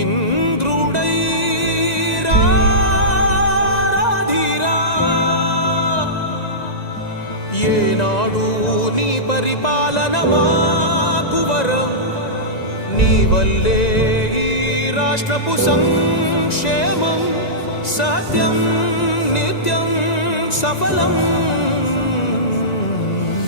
இன்றுடை ఏనాడు నీ పరిపాలన మాకు వరం. నీ వల్లే ఈ సంక్షేమం సత్యం నిత్యం సఫలం.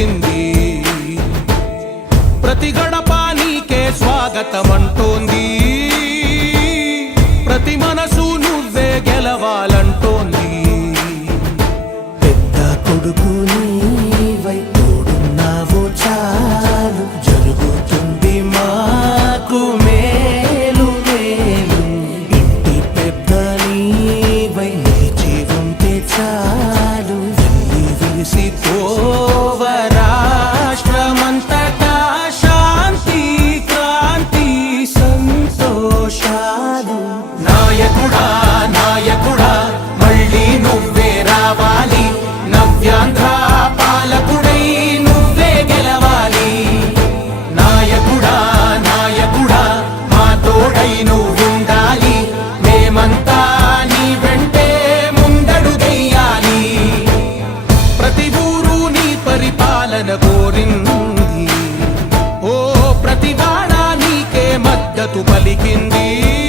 వచ్చింది. ప్రతి గడప నీకే స్వాగతం. సంతోషాలు. నాయకుడా నాయకుడా మళ్ళీ నువ్వే రావాలి. నవ్యాంధ్ర పాలకుడై నువ్వే గెలవాలి. నాయకుడా నాయకుడా మా తోడై నువ్వుండాలి. మేమంతా నీ వెంటే ముందడుగెయ్యాలి ప్రతి ఊరు నీ పరిపాలన కోరింది. మద్దతు పలికింది.